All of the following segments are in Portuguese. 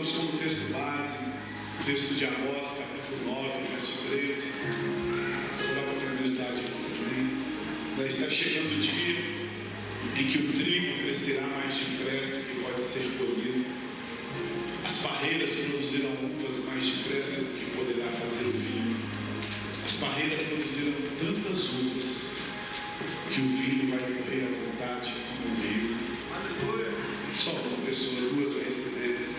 usamos como texto base o texto de Amós, capítulo 9, verso 13. Coloca para o meu slide aqui também. Já está chegando o dia em que o trigo crescerá mais depressa que pode ser colhido. As parreiras produzirão uvas mais depressa do que poderá fazer o vinho. As parreiras produzirão tantas uvas que o vinho vai correr à vontade como o rio. Só uma pessoa, duas vai receber.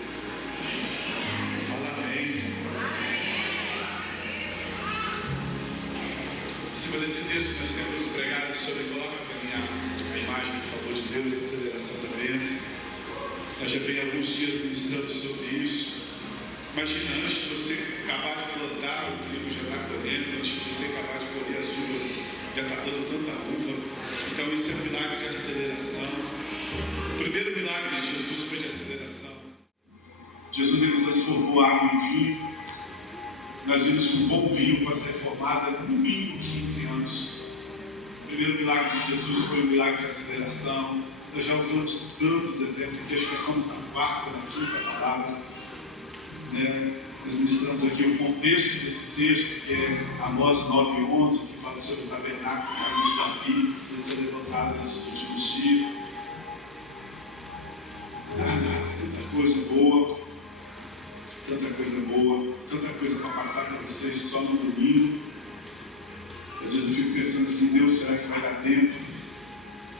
Fala amém. Em cima desse texto nós temos pregado sobre, coloca para mim a imagem, por favor, de Deus, da aceleração da bênção. Nós já vem alguns dias ministrando sobre isso. Imagina, antes de você acabar de plantar, o trigo já está colhendo, antes de você acabar de colher as uvas, já está dando tanta uva. Então isso é um milagre de aceleração. O primeiro milagre de Jesus foi de aceleração. Jesus ele transformou água em vinho. Nós vimos que um bom vinho pode ser formado no mínimo 15 anos. O primeiro milagre de Jesus foi um milagre de aceleração. Nós já usamos tantos exemplos aqui, acho que nós estamos na quarta, na quinta palavra. Nós ministramos aqui o contexto desse texto, que é Amós 9:11, que fala sobre o tabernáculo de Davi, que precisa ser levantado nesses últimos dias. Tanta coisa boa, tanta coisa para passar para vocês só no domingo. Às vezes eu fico pensando assim, Deus, será que vai dar tempo?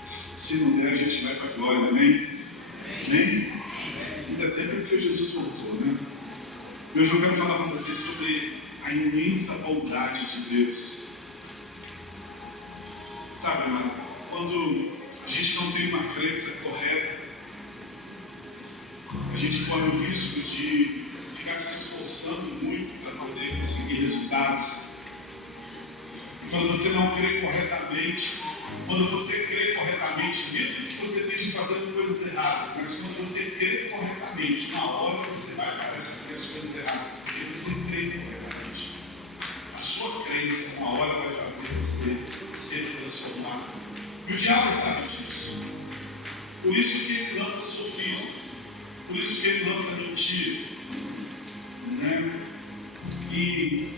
Se não der, a gente vai para a glória, amém? Amém? Se não der tempo é porque Jesus voltou, né? Hoje eu quero falar para vocês sobre a imensa bondade de Deus. Sabe, amado, quando a gente não tem uma crença correta, a gente corre o risco de ficar se esforçando muito para poder conseguir resultados. E quando você não crê corretamente, quando você crê corretamente, mesmo que você esteja fazendo coisas erradas, mas quando você crê corretamente, na hora você vai parar de fazer as coisas erradas, porque você crê corretamente. A sua crença, uma hora vai fazer você ser transformado. E o diabo sabe disso. Por isso que ele lança sofismas, por isso que ele lança mentiras. Né? E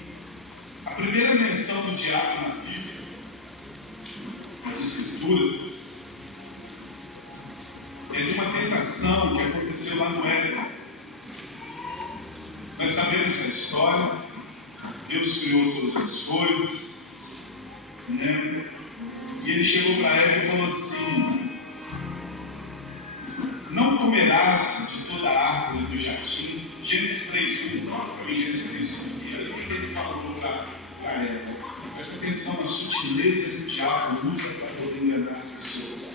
a primeira menção do diabo na Bíblia, nas Escrituras, é de uma tentação que aconteceu lá no Éden. Nós sabemos da história, Deus criou todas as coisas, né? E ele chegou para Eva e falou assim: não comerás de toda a árvore do jardim. Gênesis 3:1, coloca para mim Gênesis 3:1, e olha o que ele falou para Eva. Presta atenção na sutileza que o diabo usa para poder enganar as pessoas.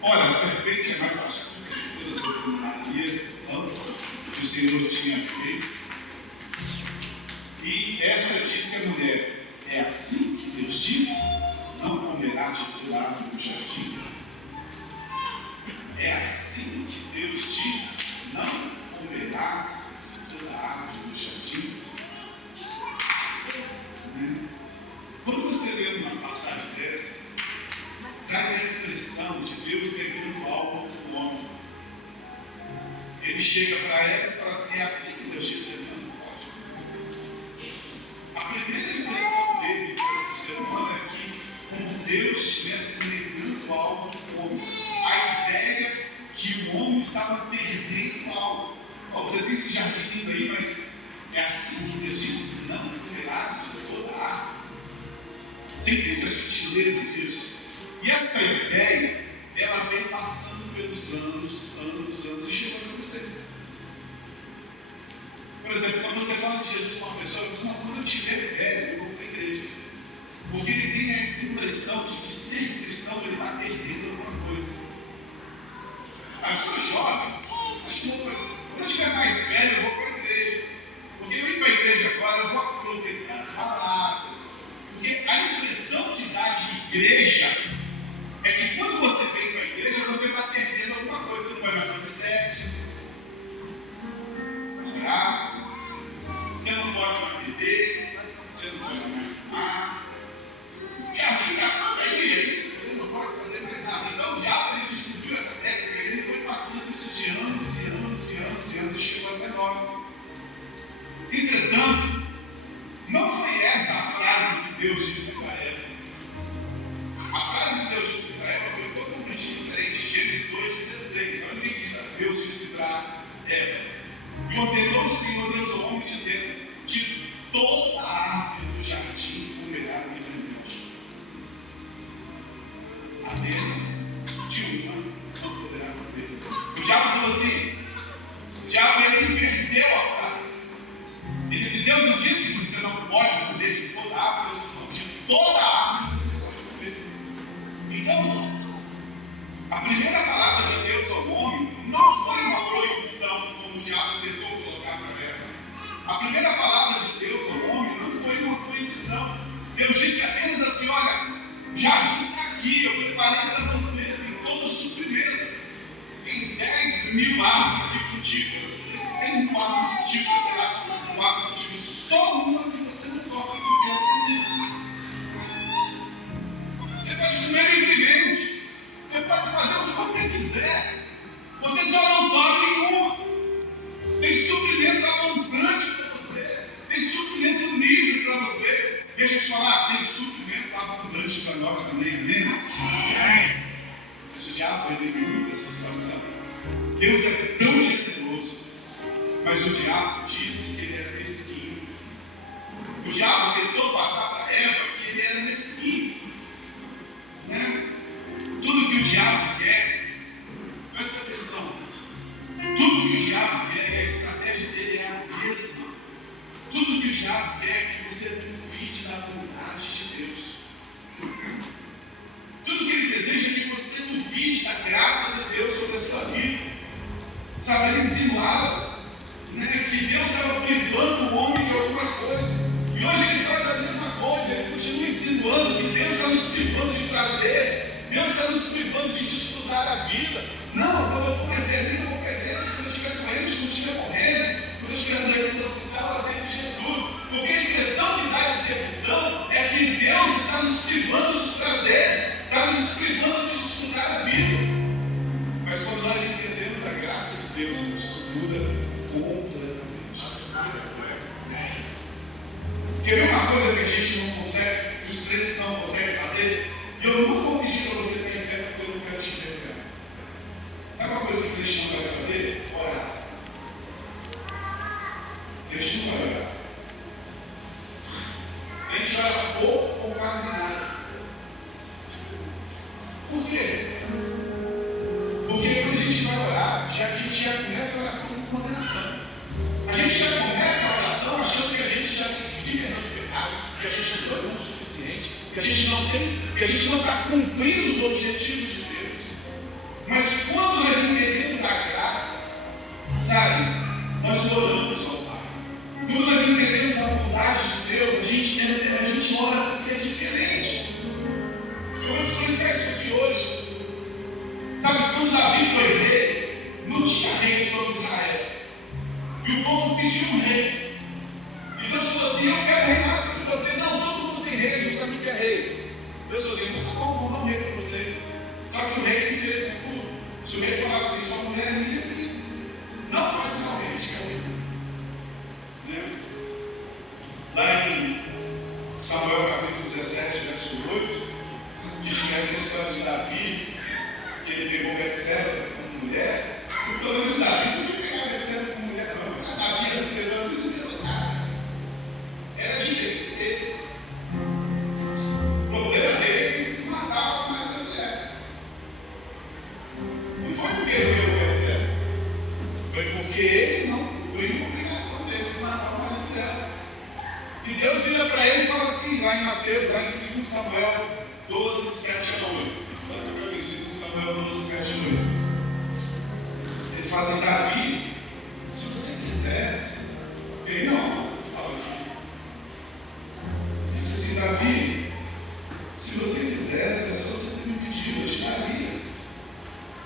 Ora, a serpente é mais astuta que todas as animarias que o Senhor tinha feito. E essa disse a mulher: é assim que Deus disse, não comerás de toda a árvore do jardim? É assim que Deus disse, não comerás de toda a árvore do jardim? Quando você lê uma passagem dessa, traz a impressão de Deus negando algo do homem. Ele chega para ela e fala assim: é assim que Deus disse, não pode. A primeira impressão dele para o ser humano é que, como Deus estivesse negando algo do homem, a ideia que o homem estava perdendo algo. Você tem esse jardim lindo aí, mas é assim que Deus disse, não comerás de toda a árvore. Você entende a sutileza disso? E essa ideia, ela vem passando pelos anos e chegou a você. Por exemplo, quando você fala de Jesus para uma pessoa, você fala: quando eu tiver velho, eu vou para a igreja. Porque ele tem a impressão de que ser cristão ele está perdendo alguma coisa. Eu sou jovem, acho que quando eu estiver mais velho, eu vou para a igreja. Porque eu ir para a igreja agora, eu vou aproveitar as baladas. Porque a impressão de dar de igreja é que quando você vem para a igreja, você está perdendo alguma coisa. Você não vai mais fazer sexo, vai chorar, você não pode mais beber, você não pode mais fumar. Jardim está todo aí, é isso, você não pode fazer mais nada. Então o diabo ele descobriu essa técnica, ele foi passando isso de anos e chegou até Deus não disse que você não pode comer de toda árvore, Deus não, de toda árvore você pode comer. Então, a primeira palavra de Deus ao homem não foi uma proibição, como o diabo tentou colocar para Eva. A primeira palavra de Deus ao homem não foi uma proibição. Deus disse apenas assim: olha, o jardim está aqui, eu preparei para você, tem todo o suprimento. Tem 10.000 árvores frutíferas, tem 100.000 árvores frutíferas, sei lá, são árvores frutíferas, só uma que você não toca, porque você pode comer livremente, você pode fazer o que você quiser, você só não toca em uma. Tem suprimento abundante para você, tem suprimento livre para você. Deixa eu te falar, tem suprimento abundante para nós também, amém? Sim. Mas o diabo redimiu essa situação. Deus é tão generoso, mas o diabo disse que ele era mesquinho. O diabo tentou passar para Eva que ele era mesquinho. Né? Tudo que o diabo quer, presta atenção, tudo que o diabo quer, a estratégia dele é a mesma. Tudo que o diabo quer é que você duvide da bondade de Deus. Tudo que ele deseja é que você duvide da graça de Deus sobre a sua vida. Sabe, ele insinuava, né, que Deus estava privando o homem de alguma coisa. E hoje ele faz a mesma coisa, ele continua insinuando que Deus está nos privando de prazeres, Deus está nos privando de desfrutar a vida. Não, quando eu for mais velhinho, eu vou para a igreja, quando eu estiver doente, quando eu estiver morrendo, quando eu estiver andando no hospital, aceito Jesus. Porque a impressão que dá de ser cristão é que Deus está nos privando dos prazeres, está nos privando de desfrutar a vida. Mas quando nós entendemos a graça de Deus, isso muda completamente. Quer ver uma coisa que a gente não consegue, que os crentes não conseguem fazer? E eu não vou pedir para você ficar em pé, porque eu não quero te envergonhar. Sabe uma coisa que o crente não vai fazer? Orar. O crente não vai orar. A gente ora pouco ou quase nada. Por quê? Porque quando a gente vai orar, a gente já começa a oração com condenação. A gente já começa a oração achando que a gente já tem que pedir perdão de pecado, que a gente não é o suficiente, que a gente não está cumprindo os objetivos de Deus. Mas quando nós entendemos a graça, sabe, nós oramos ao Pai. Quando nós entendemos a bondade de Deus, a gente ora porque é diferente. Eu vou explicar isso aqui hoje. Sabe, quando Davi foi rei, não tinha rei sobre Israel. E o povo pediu um rei. E Deus falou assim: eu quero reinar sobre você. Não, todo mundo tem rei, a gente também quer rei. Deus falou assim: então tá bom, vou dar um rei para vocês. Só que o rei tem direito a tudo. Se o rei falar assim, sua mulher é minha, não pode dar um rei, a gente quer um rei. Né? Lá em Samuel capítulo 17, verso 8, diz que essa história de Davi, que ele pegou Betseba como mulher. O problema de Davi não foi pegar Betseba como mulher, não. A Davi era mulher, não deu nada. Era direito dele. O problema dele é que ele quis matar o marido da mulher. Não foi porque ele pegou Betseba. Foi porque ele não cumpriu a obrigação dele de matar o marido dela. E Deus vira para ele e fala assim, lá em Mateus, lá em 2 Samuel 12, 7 a 8. Lá em 2 Samuel 12, 7 a 8. Ele fala assim: Davi, se você quisesse, ele não, fala aqui. Ele diz assim: Davi, se você quisesse, é só você ter me pedido, eu te daria.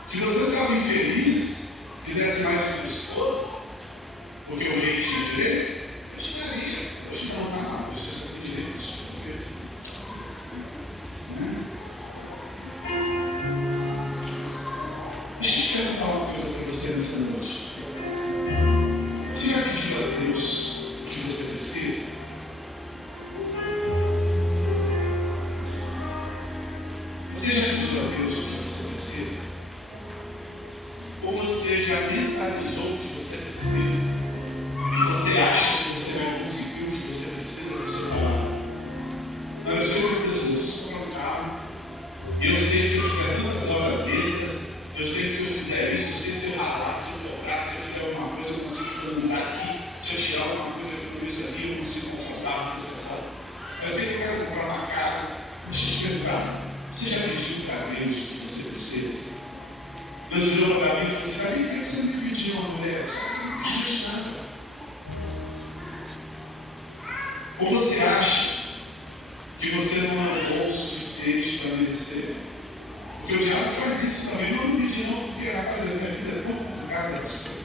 Se você estava infeliz, quisesse mais do que a esposa, porque o rei tinha direito, eu te daria. Hoje não, você só tem direito de sofrer. Deixa eu te perguntar uma coisa para você nessa noite. Você já pediu a Deus que consigo comprar uma exceção. Eu sei que eu quero comprar uma casa. Deixa eu te perguntar, você já pediu para Deus o que você precisa? Deus olhou para mim e falou assim: Davi, por que você não me pediu uma mulher? Só você não me pediu nada. Ou você acha que você não é bom o suficiente para merecer? Porque o diabo faz isso também. Não me pediu não, porque a fazer minha vida é tão complicada das coisas.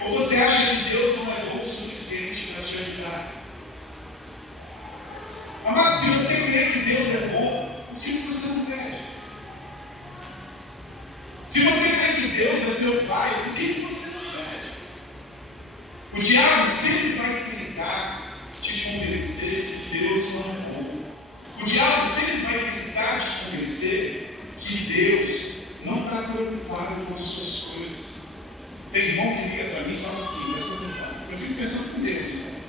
Ou você acha que Deus não é bom o suficiente para te ajudar? Amado, se você crê que Deus é bom, por que você não pede? Se você crê que Deus é seu Pai, por que você não pede? O diabo sempre vai tentar te convencer que Deus não é bom. O diabo sempre vai tentar te convencer que Deus não está preocupado com as suas coisas. Tem irmão que liga para mim e fala assim, presta atenção, eu fico pensando com Deus, irmão.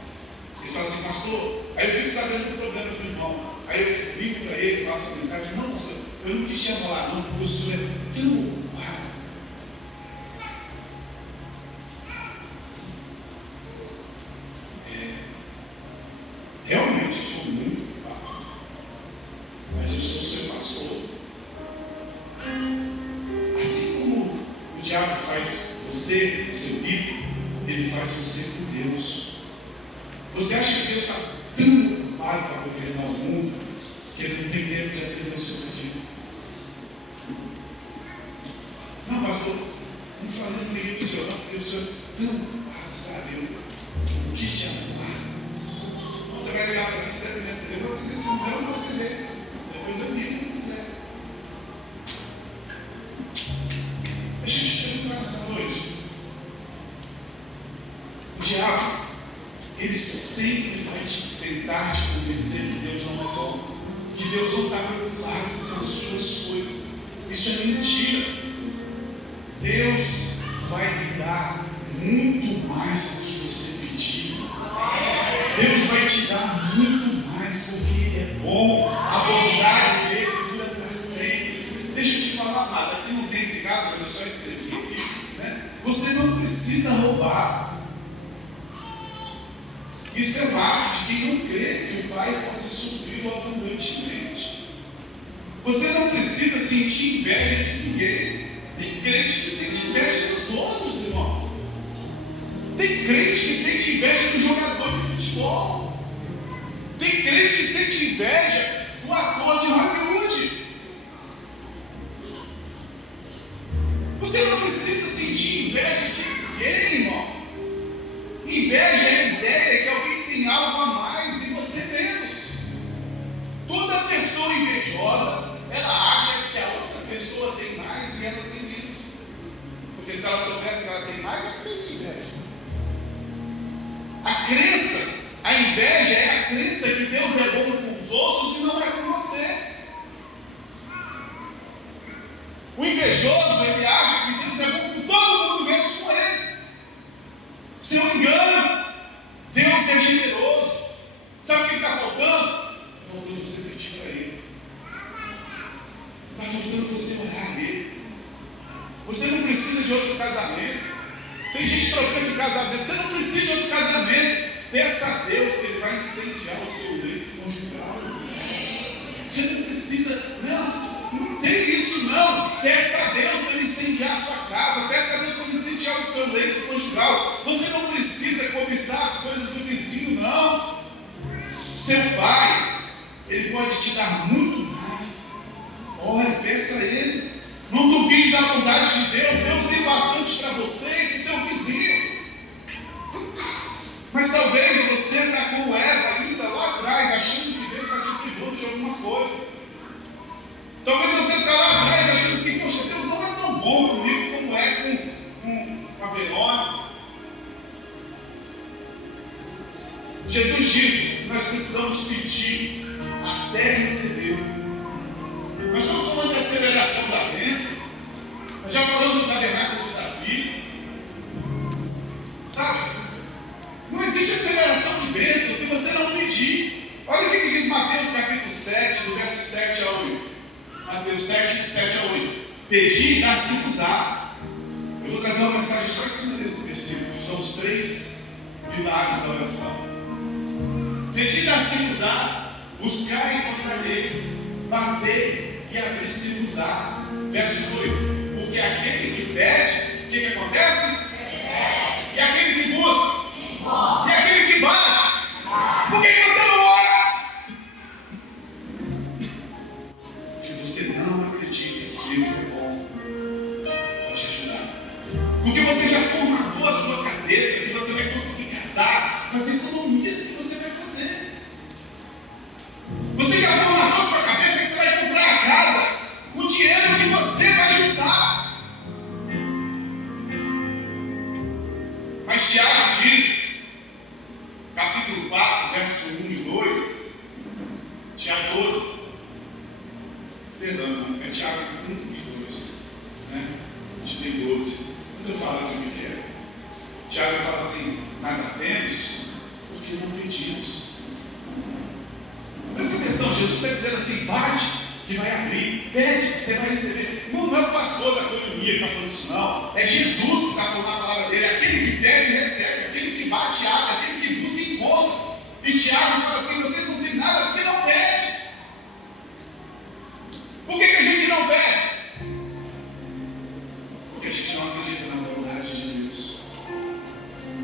Ele fala assim, pastor, aí eu fico sabendo do problema do irmão. Aí eu ligo para ele, passo a mensagem, não, pastor, eu não quis te amolar, não, porque o senhor é tão ocupado. Realmente eu sou muito ocupado, mas eu sou seu pastor. Assim como o diabo faz você, o seu líder, ele faz você com Deus. Você acha que Deus está tão ocupado para governar o mundo que ele não tem tempo de atender o seu pedido? Não, pastor, não falando ninguém do senhor, não, porque o senhor é tão ocupado, sabe? Eu quis te arrumar. Você vai ligar para mim, você deve me atender. Eu vou atender, se não der, eu não vou atender. Depois eu ligo, não der. Deixa eu te perguntar nessa noite. O diabo, ele sempre vai tentar te convencer que Deus não é bom, que Deus não está preocupado com as suas coisas. Isso é mentira. Deus vai lhe dar muito mais do que você pedir. Deus vai te dar muito mais, porque Ele é bom. A bondade dele dura para sempre. Deixa eu te falar, amado, aqui não tem esse caso, mas eu só escrevi aqui, né? Você não precisa roubar. Isso é marco de quem não crê que o Pai possa suprir abundantemente. Você não precisa sentir inveja de ninguém. Tem crente que sente inveja dos outros, irmão. Tem crente que sente inveja do jogador de futebol. Tem crente que sente inveja do ator de Hollywood. Você não precisa sentir inveja de ninguém, irmão. Inveja é a ideia que alguém tem algo a mais e você menos. Toda pessoa invejosa, ela acha que a outra pessoa tem mais e ela tem menos. Porque se ela soubesse que ela tem mais, ela tem inveja. A crença, a inveja é a crença que Deus é bom com os outros e não é com você. O invejoso, ele acha que Deus é bom com todo mundo, menos com ele. Seu engano, Deus é generoso. Sabe o que está faltando? Está faltando você pedir para Ele. Está faltando você orar a Ele. Você não precisa de outro casamento. Tem gente trocando de casamento. Você não precisa de outro casamento. Peça a Deus que Ele vai incendiar o seu leito conjugal. Você não precisa, não tem isso não. Peça a Deus para Ele incendiar a sua casa. Peça a Deus para Ele incendiar o seu leito conjugal. Você não precisa cobiçar as coisas do vizinho, não. Seu Pai, Ele pode te dar muito mais. Ore, peça a Ele. Não duvide da bondade de Deus. Deus tem bastante para você e para o seu vizinho. Mas talvez você está como Eva ainda lá atrás, achando que Deus está te privando de alguma coisa. Talvez você está lá atrás achando assim, poxa, Deus não é tão bom comigo como é com a Verônica. Jesus disse que nós precisamos pedir até receber. Nós estamos falando de aceleração da bênção. Nós já falamos do tabernáculo de Davi. Sabe? Não existe aceleração de bênção se você não pedir. Olha o que diz Mateus capítulo 7, do verso 7 a 8. Mateus 7, de 7 a 8. Pedir e dar-se-vos-á. Eu vou trazer uma mensagem só em cima desse versículo, que são os 3 pilares da oração. pedir dá-se usar, buscar e encontrareis, bater e abrir-se-vos-á. Verso 8. Porque aquele que pede, o que acontece? E aquele que busca? E aquele que bate? Por que você não ora? Porque você não acredita que Deus é bom. Pode te ajudar. Porque você já formatou a sua cabeça que você vai conseguir casar com as economias que você vai fazer. Você já formatou a sua cabeça que você vai comprar a casa com o dinheiro que você vai juntar. Mas Tiago diz, capítulo 4, verso 1 e 2, Tiago 12, perdão, é Tiago 1 e 2, né? A gente tem 12, mas eu falo aqui o que é. Tiago fala assim: nada temos porque não pedimos. Presta atenção, Jesus está dizendo assim: bate que vai abrir, pede que você vai receber. Não é o pastor da economia que está falando isso, não. É Jesus que está falando a palavra dele. Aquele que pede, recebe. Aquele que bate, abre. Aquele que busca, encontra. E Tiago fala assim: vocês não têm nada porque não pedem. Por que a gente não pede? Porque a gente não acredita na bondade de Deus.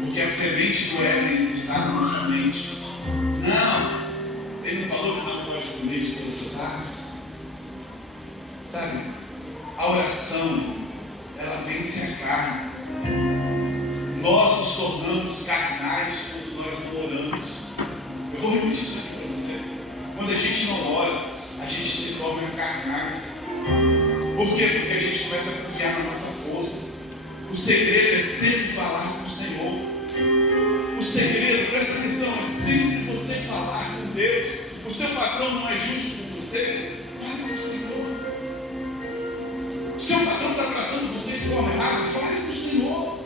Porque a semente do Éden está na nossa mente. Não, ele não falou que não pode comer de todas essas árvores. Sabe, a oração, ela vence a carne. Nós nos tornamos carnais quando nós não oramos. Eu vou repetir isso aqui para você. Quando a gente não ora, a gente se torna carnais. Por quê? Porque a gente começa a confiar na nossa força. O segredo é sempre falar com o Senhor. O segredo, presta atenção, é sempre você falar com Deus. O seu patrão não é justo com você? Fale com o Senhor. O seu patrão está tratando você de forma errada? Fale com o Senhor.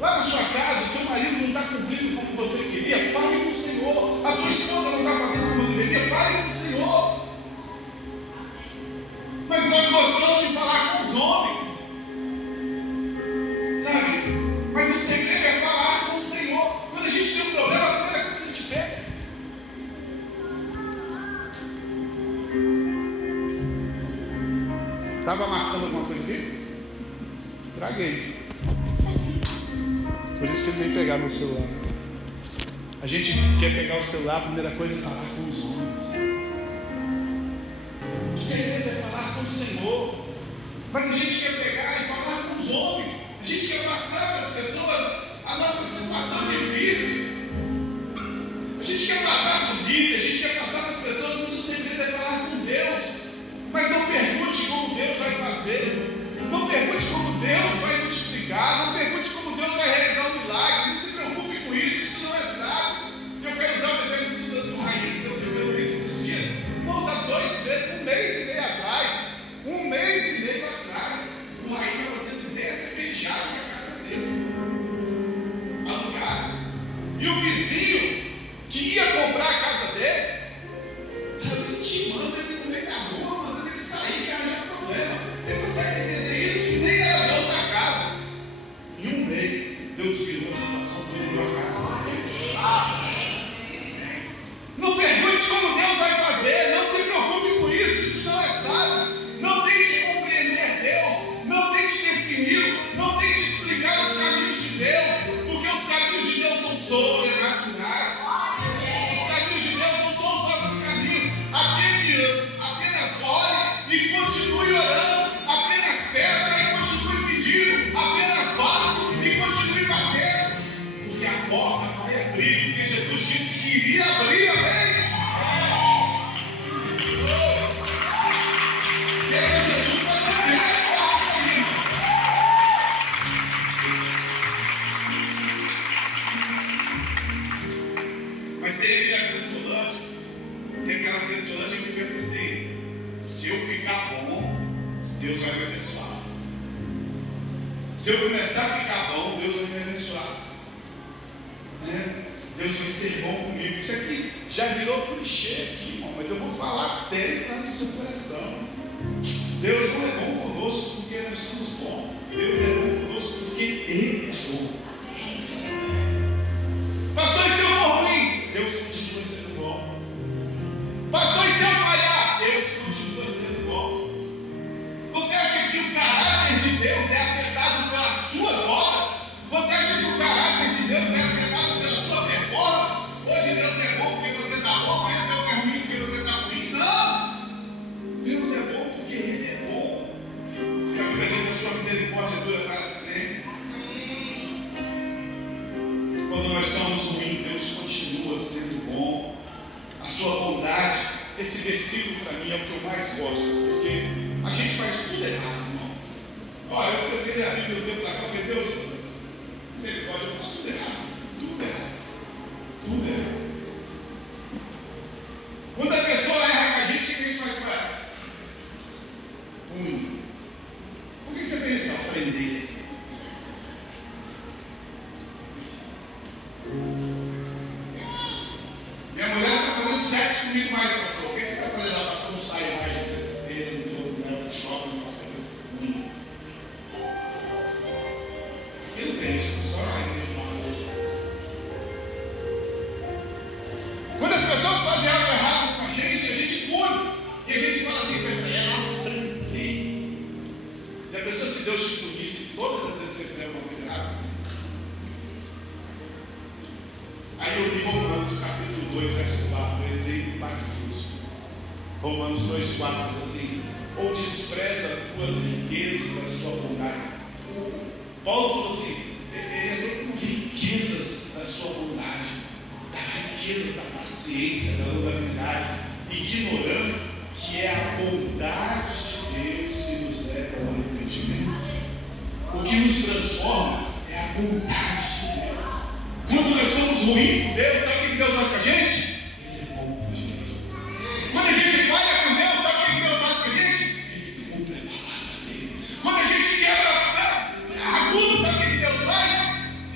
Lá na sua casa, o seu marido não está cumprindo como você queria? Fale com o Senhor. A sua esposa não está fazendo como deveria? Fale com o Senhor. Mas nós gostamos de falar com os homens, sabe? Mas o segredo é falar com o Senhor. Quando a gente tem um problema, a primeira coisa que a gente pede. Estava marcando alguma coisa aqui? Estraguei. Por isso que ele veio pegar meu celular. A gente quer pegar o celular, a primeira coisa é falar com os homens. O segredo é falar com o Senhor. Mas a gente quer pegar e falar com os homens. A gente quer passar para as pessoas a nossa situação difícil. A gente quer passar por líder, a gente quer passar para as pessoas, mas o segredo é falar com Deus. Mas não pergunte como Deus vai fazer. Não pergunte como Deus vai multiplicar. Não pergunte como Deus vai realizar um milagre. Não se preocupe com isso, isso não é sábio. Eu quero usar o exemplo do Raí, que deu testemunho esses dias. Vamos usar 2 meses, 1 mês e meio atrás. 1 mês e meio atrás, o Raí estava sendo despejado da casa dele. Alugado. E o vizinho que ia comprar a casa dele estava intimando ele no meio da rua, mandando ele sair e arranjar problema. Você consegue entender isso? E nem era dono da casa. Em 1 mês, Deus virou a situação que ele deu a casa para ele. Não pergunte como Deus vai fazer. Não se preocupe com isso. Isso não é sábio. Não tente compreender Deus. Não tente defini-lo. Não tente explicar os caminhos de Deus. Porque os caminhos de Deus são sobrenaturais. Os caminhos de Deus não são os nossos caminhos. Apenas ore e continue orando. Apenas peça e continue pedindo. Apenas bate e continue batendo. Porque a porta vai abrir. Porque Jesus disse que iria abrir, amém? Jesus vai abrir as portas comigo. Mas tem aquela gratulante que pensa assim: se eu ficar bom, Deus vai me abençoar. Se eu começar a ficar bom, Deus vai me abençoar. Né? Deus vai ser bom comigo. Isso aqui já virou clichê aqui, irmão, mas eu vou falar até entrar no seu coração. Deus não é bom conosco porque nós somos bons. Deus é bom conosco porque Ele é bom. Pastor, e se eu for ruim? versículo para mim é o que eu mais gosto, porque a gente faz tudo errado, irmão. Olha, eu comecei a ler a Bíblia do tempo para cá, eu falei, Deus, misericórdia, eu faço tudo errado, tudo errado, tudo errado. Quando a pessoa erra com a gente, o que a gente faz com ela? Por que você fez isso? Para aprender. Minha mulher está fazendo sexo comigo mais, pastor. O que você está fazendo lá, pastor? Não saio mais de sexta-feira, não vou no shopping, não faço cabelo ruim. Aqui não tem isso, só na igreja. Quando as pessoas fazem algo errado com a gente pune. E a gente fala assim, sempre, é não aprender. Já pensou se Deus te punisse todas as vezes que você fizer alguma coisa errada? Aí eu li Romanos capítulo 2, verso 4, eu entrei em parafuso. Romanos 2, 4 diz assim: ou despreza tuas riquezas da sua bondade. Paulo falou assim, ele entrou com riquezas da sua bondade, riquezas da paciência, da longanimidade, ignorando que é a bondade de Deus que nos leva ao arrependimento. O que nos transforma é a bondade de Deus. Quando nós somos ruins com Deus, sabe o que Deus faz com a gente? Ele é bom com a gente. Quando a gente falha com Deus, sabe o que Deus faz com a gente? Ele cumpre a palavra dele. Quando a gente quebra a tudo, sabe o que Deus faz?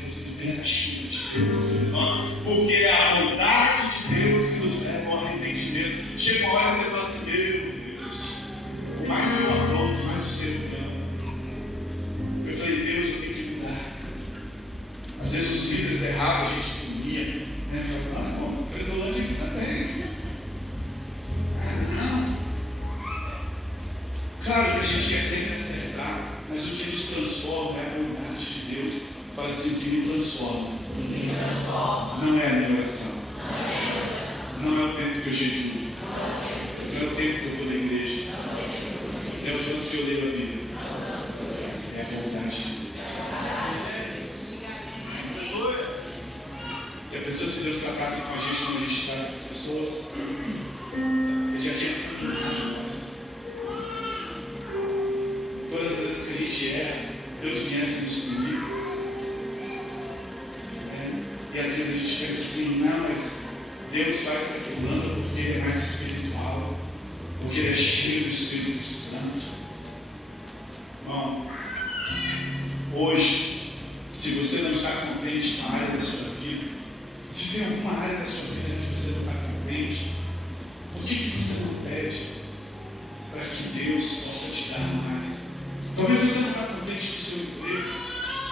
Deus libera a chuva de Deus sobre nós, porque é a bondade de Deus que nos leva ao arrependimento. Chega uma hora e você fala assim, meu Deus, por mais que eu apronto, mais o ser humano. Eu falei, Deus, eu tenho que mudar. Às vezes os líderes erravam, a gente punia, né? Falava, não, o Credolândia aqui está bem. Não. Claro que a gente quer sempre acertar, mas o que nos transforma é a bondade de Deus. Fala assim, o que me transforma não é a minha oração, não é o tempo que eu jejuo, não é o tempo que eu vou na igreja, não é o tanto que eu leio a Bíblia, é a bondade de Deus. Se a pessoa, se Deus tratasse com a gente como a gente trata com as pessoas, Ele já tinha feito nós. Todas as vezes que a gente erra, Deus viesse nos punir. E às vezes a gente pensa assim, não, mas Deus faz para fulano porque ele é mais espiritual, porque ele é cheio do Espírito Santo. Bom, hoje, se você não está contente com a área da sua vida, se tem alguma área da sua vida que você não está contente, por que você não pede para que Deus possa te dar mais? Talvez você não está contente com o seu emprego,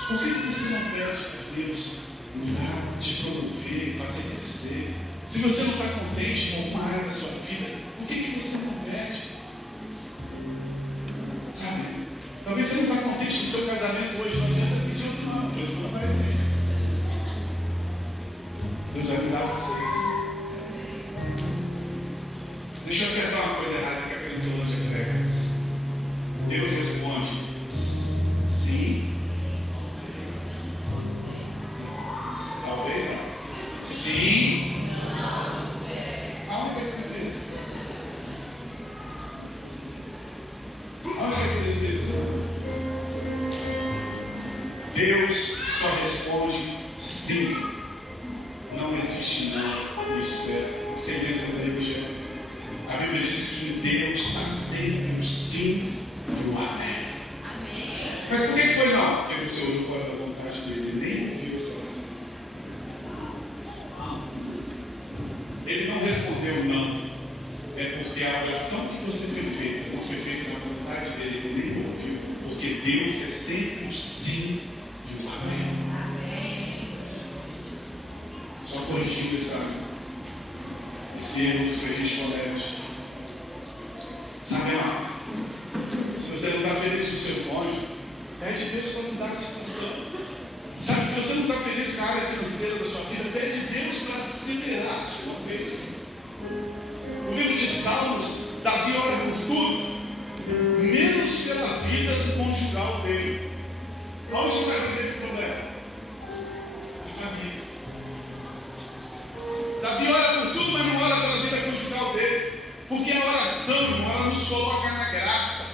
por que você não pede para Deus mudar, te promover, fazer crescer? Se você não está contente com alguma área da sua vida, por que você não pede? Sabe? Talvez você não está contente com o seu casamento hoje, não adianta pedir outro não, Deus não vai ter. Deus vai mudar vocês. Deixa eu acertar uma coisa errada que a Credolândia prega. Deus responde sim. Talvez não. Sim. Aonde vai ser isso? Aonde vai ser isso? Deus só responde sim. Não existe não, eu espero. Sem bênção da religião. A Bíblia diz que em Deus está sempre o sim e o amém. Mas por que foi não? Porque você ouviu fora da vontade dele, nem ouviu a sua oração. Ele não respondeu não. É porque a oração que você foi feita não foi feita na vontade dele, ele nem ouviu. Porque Deus é sempre o sim e o amém. Só corrigindo esse erro que a gente comete. Sabe lá, se você não está feliz com o seu cônjuge, pede Deus para mudar a situação. Sabe, se você não está feliz com a área financeira da sua vida, pede Deus para acelerar a sua bênção. O livro de Salmos, Davi ora por tudo, menos pela vida conjugal dele. Onde que Davi teve problema? A família. Davi ora por tudo, mas não ora pela vida conjugal dele. Porque a oração, irmão, ela nos coloca na graça.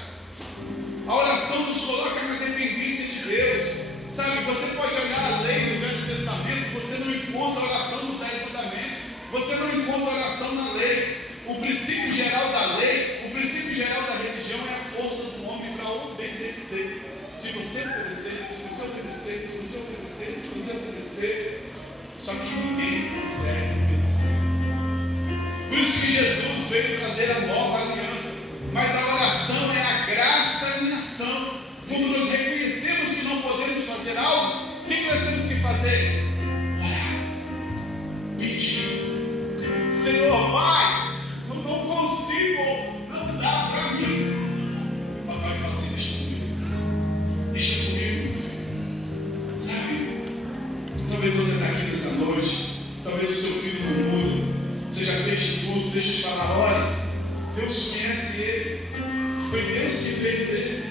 A oração nos coloca na dependência de Deus. Sabe, você pode olhar a lei do Velho Testamento, você não encontra oração nos 10 mandamentos, você não encontra oração na lei. O princípio geral da lei, o princípio geral da religião é a força do homem para obedecer. Se você obedecer, se você obedecer, se você obedecer, se você obedecer, só que ninguém consegue obedecer. Por isso que Jesus veio trazer a nova aliança. Mas a oração é a graça em ação. Quando nós reconhecemos que não podemos fazer algo, o que nós temos que fazer? Orar, pedir. Senhor, Pai, eu não consigo, não dá para mim. O papai fala assim: deixa comigo, meu filho. Sabe? Talvez você está aqui nessa noite, talvez o seu filho não muda, você já fez de tudo. Deixa eu te falar, olha, Deus conhece ele, foi Deus que fez ele.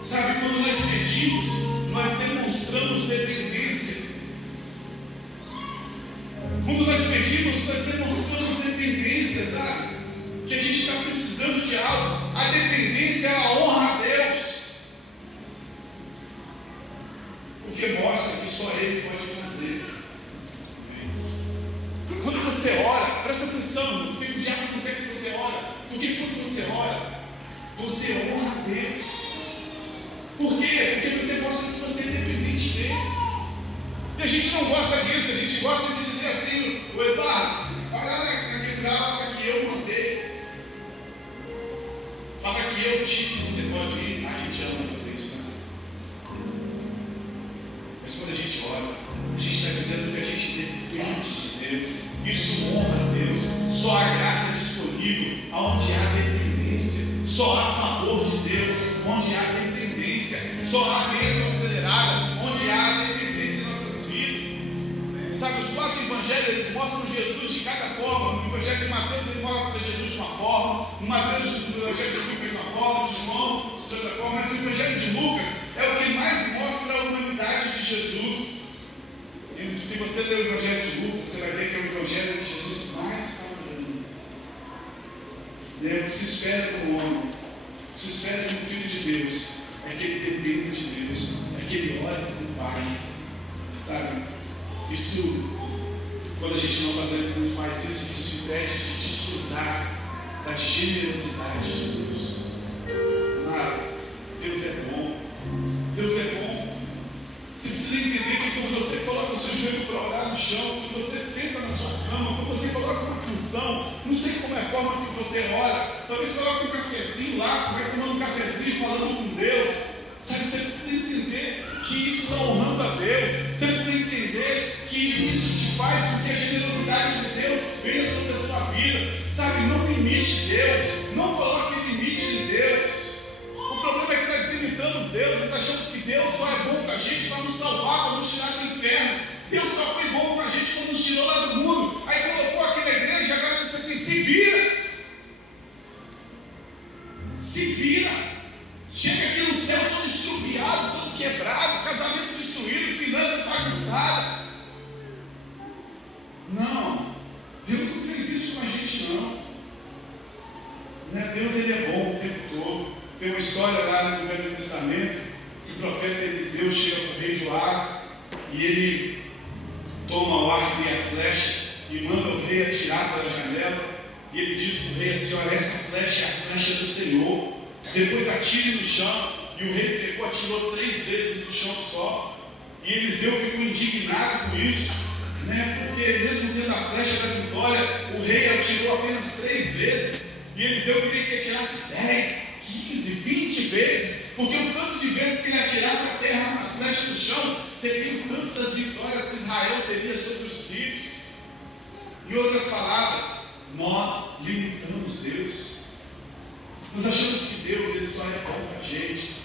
Sabe, quando nós pedimos, nós demonstramos dependência. Quando nós pedimos, nós demonstramos dependência, sabe? Que a gente está precisando de algo. A dependência é a honra a Deus, porque mostra que só Ele pode fazer. Quando você ora, presta atenção, porque o diabo não quer que você ora. Porque quando você ora, você honra a Deus. Por quê? Porque você mostra que você é dependente dele. E a gente não gosta disso, a gente gosta de dizer assim: o Eduardo, vai lá naquele lugar, fala que eu mandei. Fala que eu disse que você pode ir. A gente ama fazer isso, né? Mas quando a gente ora, a gente está dizendo que a gente depende de Deus. Isso honra a Deus. Só a graça é disponível onde há dependência. Só há favor de Deus onde há dependência. Só há bênção acelerada onde há dependência em nossas vidas. Sabe, os 4 evangelhos, eles mostram Jesus de cada forma. No evangelho de Mateus, ele mostra Jesus de uma forma. No evangelho de Lucas de uma forma. De João de outra forma. Mas o evangelho de Lucas é o que mais mostra a humanidade de Jesus. E se você ler o evangelho de Lucas, você vai ver que é o evangelho de Jesus mais tamanho. O que se espera do homem, o que se espera de um filho de Deus, é que ele dependa de Deus, é que ele ore para o Pai. Sabe? Isso, quando a gente não faz isso, isso impede de desfrutar da generosidade de Deus. Nada. Deus é bom. Deus é bom. Você precisa entender que quando você coloca o seu joelho para orar no chão, quando você senta na sua cama, quando você coloca uma canção, não sei como é a forma que você ora, talvez coloque um cafezinho lá, vai tomando um cafezinho falando com Deus. Sabe, você precisa entender que isso está honrando a Deus. Você precisa entender que isso te faz com que a generosidade de Deus venha sobre a sua vida. Sabe, não limite Deus, não coloque limite em Deus. O problema é que nós limitamos Deus, nós achamos que Deus só é bom para a gente para nos salvar, para nos tirar do inferno. Deus só foi bom para a gente quando nos tirou lá do mundo. Aí colocou aqui na igreja e agora disse assim: se vira. Se vira. Chega aqui no céu todo estrupiado, todo quebrado, casamento destruído, finanças bagunçadas. Não, Deus não fez isso com a gente não. Deus, ele é bom o tempo todo. Tem uma história lá no Velho Testamento que o profeta Eliseu chega para o rei Joás e ele toma o arco e a flecha e manda o rei atirar pela janela. E ele diz para o rei assim: olha, essa flecha é a flecha do Senhor. Depois atire no chão. E o rei pegou, atirou 3 vezes no chão só. E Eliseu ficou indignado com isso, porque mesmo tendo a flecha da vitória, o rei atirou apenas 3 vezes. E Eliseu queria que atirasse 10, 15, 20 vezes, porque o tanto de vezes que ele atirasse a flecha no chão, seria o tanto das vitórias que Israel teria sobre os sírios. Em outras palavras, nós limitamos Deus. Nós achamos que Deus ele só é bom para a gente,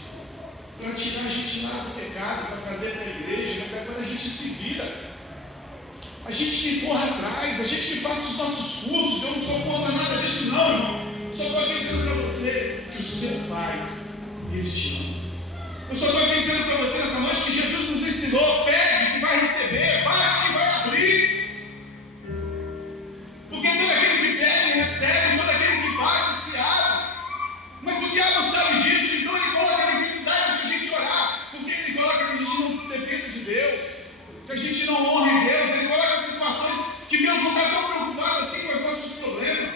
para tirar a gente lá do pecado, para trazer para a igreja, mas agora a gente se vira. A gente que corre atrás, a gente que faça os nossos cursos. Eu não sou contra nada disso não, irmão. Só estou aqui dizendo para você que o seu Pai, Ele te ama. Eu só estou aqui dizendo para você nessa noite que Jesus nos ensinou: pede que vai receber, bate que vai abrir. Porque todo aquele que pede, recebe, todo aquele que bate, está tão preocupado assim com os nossos problemas.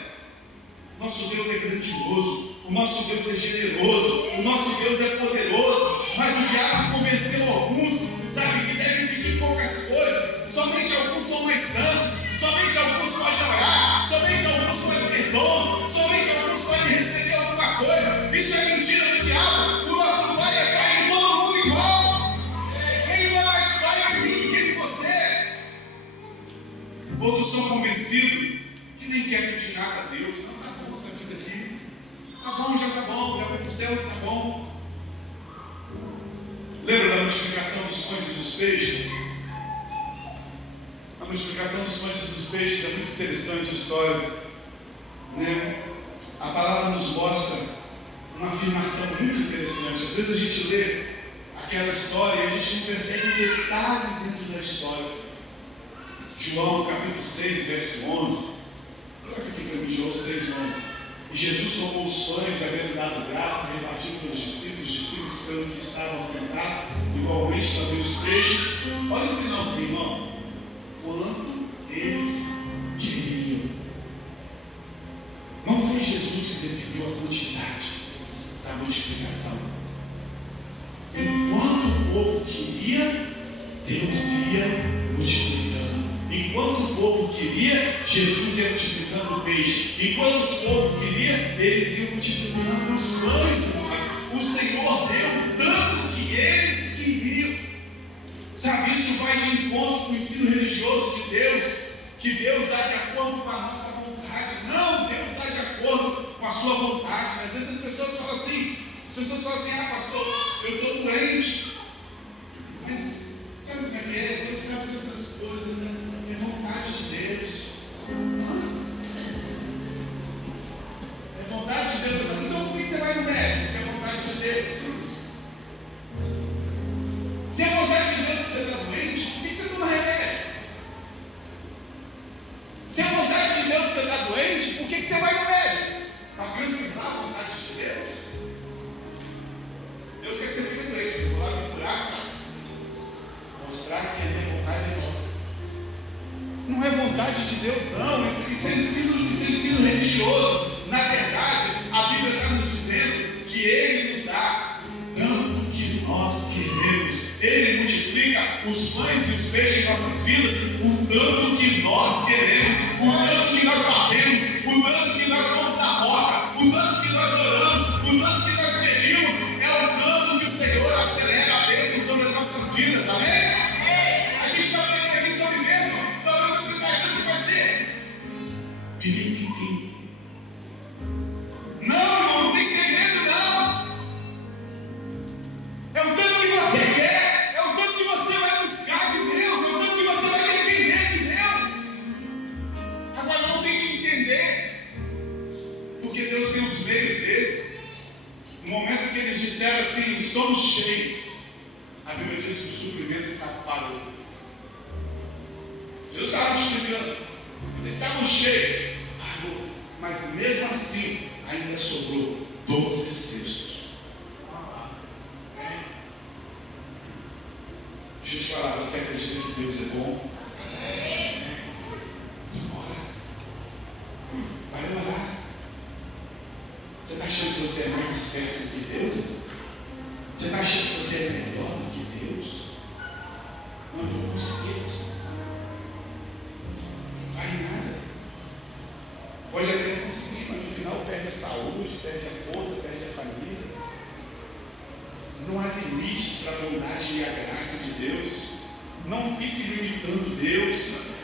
Nosso Deus é grandioso, o nosso Deus é generoso, o nosso Deus é poderoso, mas o diabo convenceu alguns, sabe, que devem pedir poucas coisas, somente alguns são mais santos, somente alguns podem orar, somente alguns podem ter dons, somente alguns podem receber alguma coisa. Isso é mentira do diabo. O nosso Pai é Pai de todo mundo igual. Ele não é mais Pai de mim do que de você. Outros são convencidos que nem quer pedir nada a Deus. Não, tá bom essa vida aqui. Tá bom, já vai para o céu, tá bom. Lembra da multiplicação dos pães e dos peixes? A multiplicação dos pães e dos peixes é muito interessante a história, né? A palavra nos mostra uma afirmação muito interessante. Às vezes a gente lê aquela história e a gente não percebe um detalhe dentro da história. João capítulo 6, verso 11. Coloca aqui para mim, João 6, 11. E Jesus tomou os pães, havendo dado graça, repartiu pelos discípulos pelo que estavam sentados, igualmente também os peixes. Olha o finalzinho, irmão. Quando eles queriam. Não foi Jesus que definiu a quantidade da multiplicação. Enquanto o povo queria, Deus ia multiplicando. Enquanto o povo queria, Jesus ia multiplicando o peixe. Enquanto o povo queria, eles iam multiplicando os pães. O Senhor deu tanto que eles queriam. Sabe, isso vai de encontro com o ensino religioso de Deus, que Deus dá de acordo com a nossa vontade. Não, Deus dá de acordo com a sua vontade. Mas às vezes as pessoas falam assim, ah, pastor, eu estou doente. Mas sabe o que é? Deus sabe todas as coisas, né? É vontade de Deus. É vontade de Deus. Então por que você vai no médico? Se é vontade de Deus. Se é vontade de Deus você está doente, por que você toma remédio? Se é vontade de Deus você está doente, por que você vai no médico? Para cancelar a vontade de Deus? Eu sei que você fica doente, eu vou lá me curar, mostrar que a minha vontade é nova. Não é vontade de Deus, não. Isso é ensino religioso. Na verdade, a Bíblia está nos dizendo que Ele nos dá tanto que nós queremos. Ele multiplica os pães e os peixes em nossas vidas, o tanto que nós queremos, o tanto que nós batemos, o tanto que nós vamos na porta, o tanto que nós oramos, o tanto que nós pedimos, é o tanto que o Senhor acelera a bênção sobre as nossas vidas, amém? A gente está vendo aqui sobre bênção, talvez você está achando que vai ser pim-pim-pim. Não, irmão, não tem segredo, não. É o tanto que você quer, é o tanto que você vai buscar de Deus, é o tanto que você vai depender de Deus. Agora não tente entender, porque Deus tem os meios deles. No momento que eles disseram assim, estamos cheios, a Bíblia diz que o suprimento parou. Jesus estava multiplicando, eles estavam cheios, parou, mas mesmo assim ainda sobrou 12 cestos. Deixa eu te falar, você acredita que Deus é bom? Ora. Vai orar. Você está achando que você é mais esperto do que Deus? Você está achando que você é melhor do que Deus? Não, eu vou conseguir. Vai nada. Pode até conseguir, mas no final perde a saúde, perde a força, perde a família. Não há limites para a bondade e a graça de Deus. Não fique limitando Deus.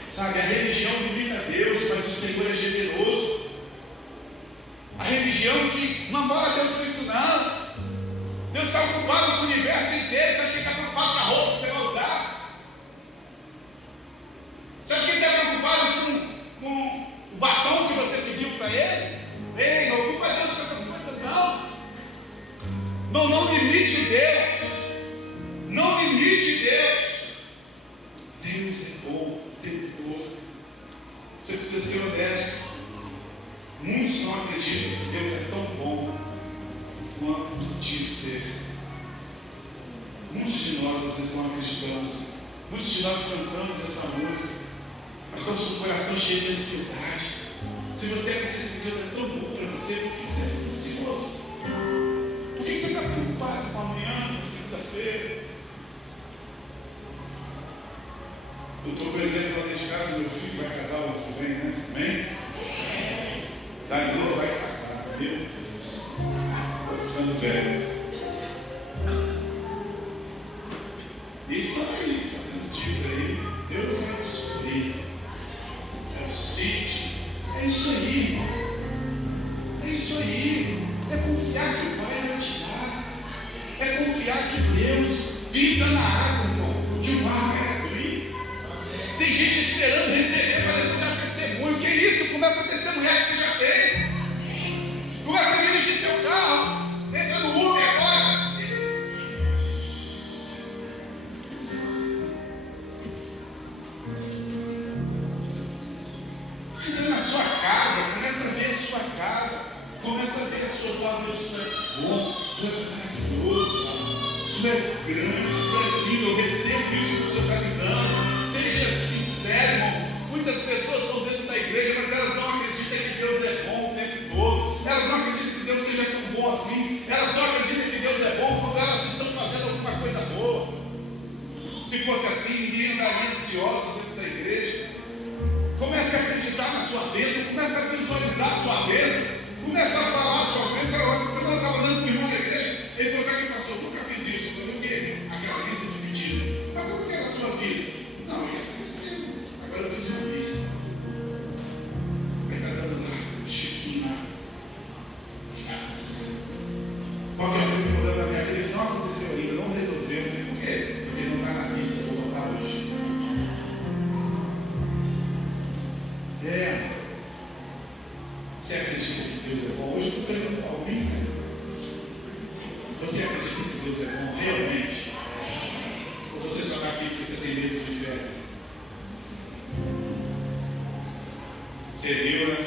Sabe, a religião limita Deus, mas o Senhor é generoso. A religião que não adora Deus com isso não. Deus está ocupado com o universo inteiro. Você acha que Ele está preocupado com a roupa que você vai usar? Você acha que Ele está preocupado com o batom que você pediu para Ele? Ei, não ocupa Deus com essas coisas não. Não limite Deus. Não limite Deus. Deus é bom, Deus é bom. Você precisa ser honesto. Muitos não acreditam que Deus é tão bom quanto diz ser. Muitos de nós às vezes não acreditamos. Muitos de nós cantamos essa música, Nós estamos com o coração cheio de ansiedade. Se você acredita que Deus é tão bom para você, por que você é ansioso? Por que você está preocupado com amanhã, na segunda-feira? Eu estou, por exemplo, lá dentro de casa, meu filho vai casar o ano que vem, né? Amém? Danilo vai casar, meu Deus. Estou ficando velho. E estão aí, fazendo dívida aí. Deus vai nos suprir. É o sítio. É isso aí, irmão. É isso aí. É confiar que o Pai vai te dar. É confiar que Deus pisa na água, irmão, que o mar vai abrir. Tem gente esperando receber para depois dar testemunho. Que isso? Começa a testemunhar que você já tem. Começa a dirigir seu carro. Entra no Uber agora. Entra na sua casa. Começa a ver a sua casa. Começa a ver a sua tua Deus, tu és bom, tu és maravilhoso, tu és grande, tu és lindo. Eu recebo isso que o Senhor está me dando. Seja sincero, irmão. Muitas pessoas estão dentro da igreja, mas elas não acreditam que Deus é bom o tempo todo. Elas não acreditam que Deus seja tão bom assim. Elas só acreditam que Deus é bom quando elas estão fazendo alguma coisa boa. Se fosse assim, ninguém andaria ansioso dentro da igreja. Comece a acreditar na sua bênção, comece a visualizar a sua bênção. Começa a falar as suas bênçãos. Essa semana eu estava dando para o irmão da igreja. Ele falou assim: pastor, eu nunca fiz isso. Eu falei: o quê? Aquela lista de pedido. Mas como que era a sua vida? Não, eu ia aparecer. Agora eu fiz uma lista. Aí está dando lá, chiquinho lá. Qual que é o problema da minha vida? Ele não aconteceu ainda, não resolveu. Eu falei: por quê? Porque não está na lista, eu vou botar hoje. Você acredita que Deus é bom? Hoje eu estou pregando para alguém, né? Você acredita que Deus é bom realmente? Ou você só está aqui porque você tem medo do inferno? Você deu, né?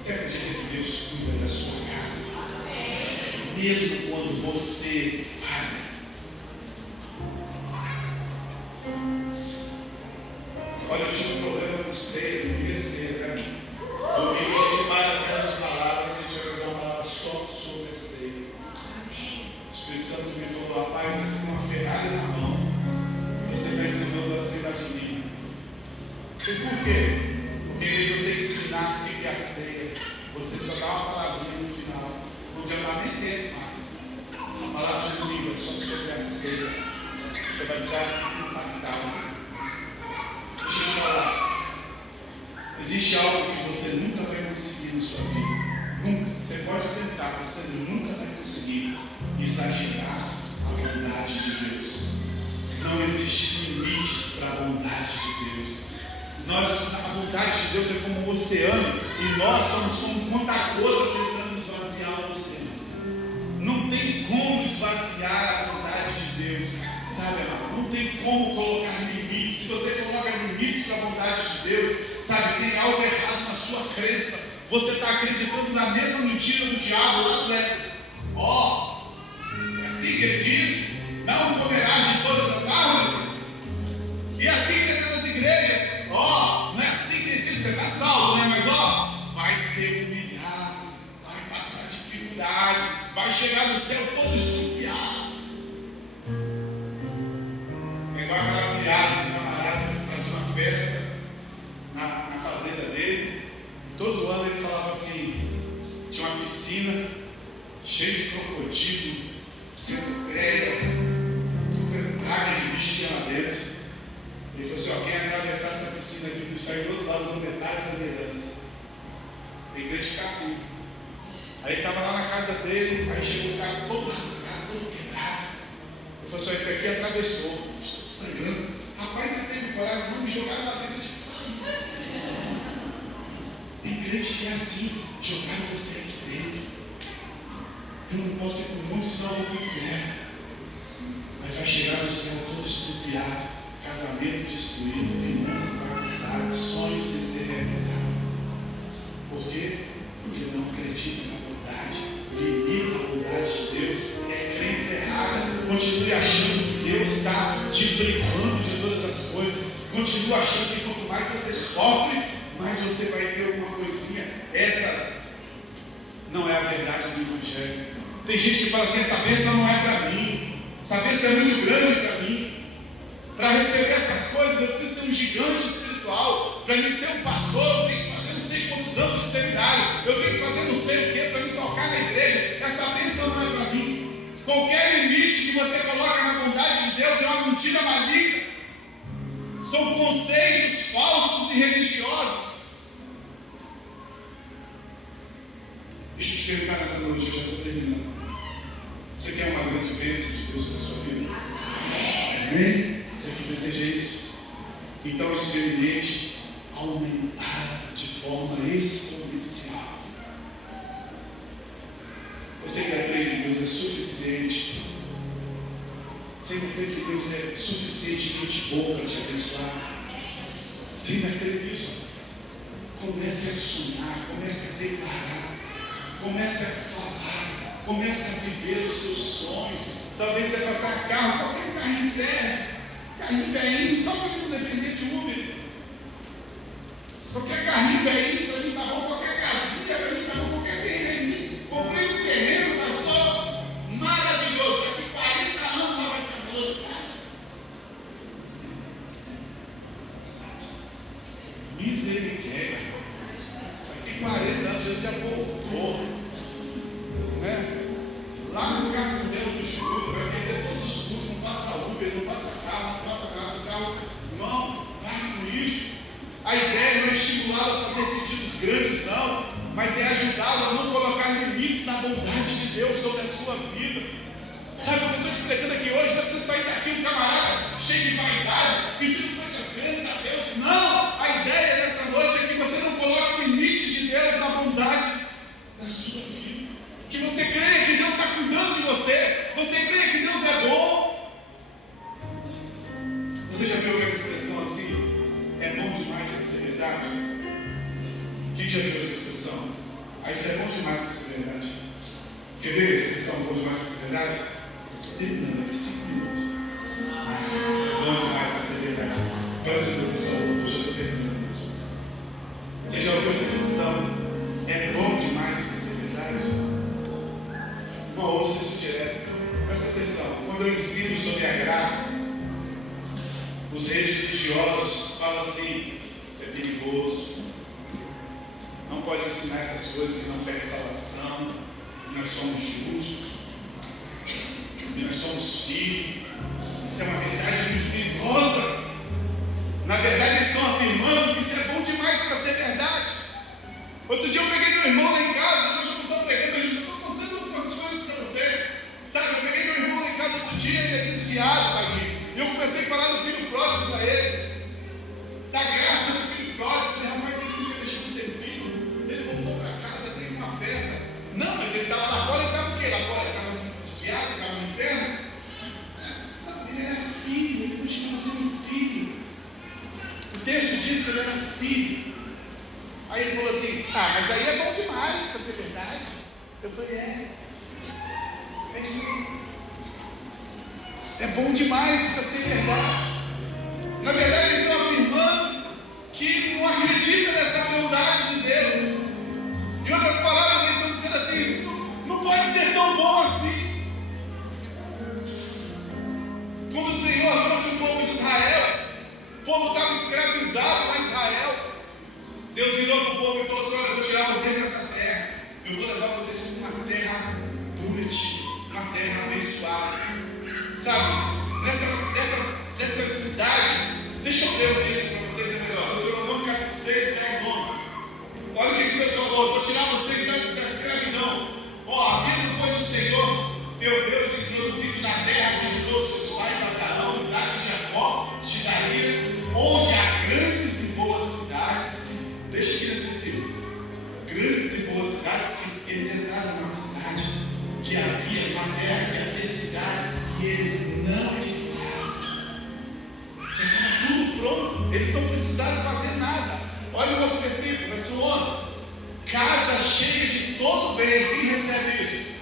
Você acredita que Deus cuida da sua casa? Mesmo quando você falha. Olha, eu tinha um problema com ceia, não queria ceia, né? Domingo a gente para a cena de palavras, a gente vai fazer uma palavra só sobre a ceia. O Espírito Santo me falou: rapaz, você tem uma Ferrari na mão, você está entregando a sem gasolina. E por quê? Porque em vez de você ensinar o que é a ceia, você só dá uma palavrinha no final, não já dá nem tempo mais. A palavra de domingo é só sobre a ceia. Você vai ficar impactado. Deixa eu te falar. Existe algo que você nunca vai conseguir na sua vida. Nunca. Você pode tentar, você nunca vai conseguir exagerar a bondade de Deus. Não existe limites para a bondade de Deus. A bondade de Deus é como um oceano e nós somos como um conta-gota tentando esvaziar o oceano. Não tem como esvaziar a bondade de Deus. Sabe, amado? Não tem como colocar limites. Se você coloca limites para a bondade de Deus, sabe, tem algo errado na sua crença. Você está acreditando na mesma mentira do diabo lá do Éden. É assim que ele diz: não comerás de todas as árvores. E assim dentro das igrejas, não é assim que ele diz: você está salvo, né? Mas vai ser humilhado, vai passar dificuldade, vai chegar no céu todo estrupiado. Igual aquela piada do camarada que fazia uma festa na fazenda dele. Todo ano ele falava assim: tinha uma piscina cheia de crocodilo, centopeia, praga de bicho tinha lá dentro. Ele falou assim: quem atravessar essa piscina aqui e sair do outro lado com metade da minha herança. Ele queria ficar assim. Aí ele estava lá na casa dele, aí chegou um cara todo rasgado, todo quebrado. Ele falou assim: esse aqui atravessou, está sangrando. Rapaz, você teve coragem de me jogar lá dentro de sangue. Tem crente que é assim: jogar você aqui dentro. Eu não posso ir para o mundo, senão eu vou para o inferno. Mas vai chegar no céu todo estrupiado, casamento destruído, finanças bagunçadas, sonhos sem ser realizados. Por quê? Porque não acredita na bondade, limita a bondade de Deus, crença errada. Continue achando que Deus está te privando de todas as coisas. mais você sofre, mais você vai ter alguma coisinha. Essa não é a verdade do Evangelho. Tem gente que fala assim, essa bênção não é para mim, essa bênção é muito grande para mim. Para receber essas coisas eu preciso ser um gigante espiritual. Para mim ser um pastor eu tenho que fazer não sei quantos anos de seminário, eu tenho que fazer não sei o que para me tocar na igreja. Essa bênção não é para mim. Qualquer limite que você coloca na bondade de Deus é uma mentira maligna. São conceitos falsos e religiosos. Deixa eu te perguntar nessa noite, eu já estou terminando. Você quer uma grande bênção de Deus na sua vida? Amém? Você que deseja isso? Então experimente aumentar de forma exponencial. Você ainda crê que Deus é suficiente? Você ainda crê que Deus é suficientemente bom para te abençoar? Você ainda crê nisso? Comece a sonhar, comece a declarar, comece a falar, comece a viver os seus sonhos. Talvez você passar carro, qualquer carrinho serve, carrinho velhinho, só para não depender de Uber. Qualquer carrinho velhinho para mim tá bom, qualquer casinha para mim tá bom, qualquer terreno. Comprei um terreno, pastor, maravilhoso, daqui 40 anos não vai ficar valorizado. Misericórdia. Daqui 40 anos ele já voltou. Né? Lá no Cafundé do Júlio, vai perder todos os cultos, não passa Uber, não passa carro, não passa carro. Não, pare com isso. A ideia não é estimulá-lo a fazer pedidos grandes, não, mas é ajudá-lo a não colocar limites na bondade de Deus sobre a sua vida. Sabe o que eu estou te pregando aqui hoje? Não é para você sair daqui um camarada cheio de vaidade, pedindo coisas grandes a Deus. Não! A ideia dessa noite é que você não coloque limites de Deus na bondade da sua vida. Que você creia que Deus está cuidando de você. Você creia que Deus é bom. Você já viu aquela expressão assim? É bom demais para ser verdade? Quem já viu essa expressão? Ah, isso é bom demais para ser verdade. Quer ver a expressão bom demais para ser verdade? Eu estou terminando aqui 5 minutos. É bom demais para ser verdade. Peço ajuda, pessoal, eu já estou terminando. Você já ouviu essa expressão? É bom demais para ser verdade? Não ouço isso direto. Presta atenção. Quando eu ensino sobre a graça, os reis religiosos falam assim: isso é perigoso, não pode ensinar essas coisas que não pede salvação, que nós somos justos, que nós somos filhos. Isso é uma verdade muito perigosa. Na verdade, eles estão afirmando que isso é bom demais para ser verdade. Outro dia eu peguei meu irmão lá em casa, hoje eu não estou pregando, mas eu estou contando algumas coisas para vocês. Sabe, eu peguei meu irmão lá em casa outro dia, ele é desviado, tadinho. E eu comecei a falar do filho pródigo para ele, da graça do filho pródigo. Eu falei, rapaz, ele nunca deixou de ser filho. Ele voltou para casa, teve uma festa. Não, mas ele estava lá fora, ele estava o quê? Lá fora ele estava desviado, estava no inferno. Não, ele era filho, ele continua sendo filho. O texto diz que ele era filho. Aí ele falou assim, mas aí é bom demais para ser verdade. Eu falei, é isso aí. É bom demais para ser verdade. Na verdade, eles estão afirmando que não acreditam nessa bondade de Deus. Em outras palavras, eles estão dizendo assim: isso não pode ser tão bom assim. Quando o Senhor trouxe o povo de Israel, o povo estava escravizado lá em Israel. Deus virou para o povo e falou assim: olha, eu vou tirar vocês dessa terra, eu vou levar vocês para uma terra prometida, uma terra abençoada. Sabe, nessa cidade, deixa eu ler o texto para vocês, é melhor. Deuteronômio capítulo 6, 10, 11. Olha o que Deus falou: vou tirar vocês da escravidão. Havendo, pois, o Senhor, teu Deus, introduzido na terra que jurou seus pais, Abraão, Isaque e Jacó, te daria, onde há grandes e boas cidades. Deixa aqui nesse versículo. Grandes e boas cidades, eles entraram numa cidade que havia uma terra, que havia cidades que eles não edificaram. Já estava tudo pronto, eles não precisaram fazer nada. Olha o outro versículo, versículo 11: casa cheia de todo bem. Quem recebe isso?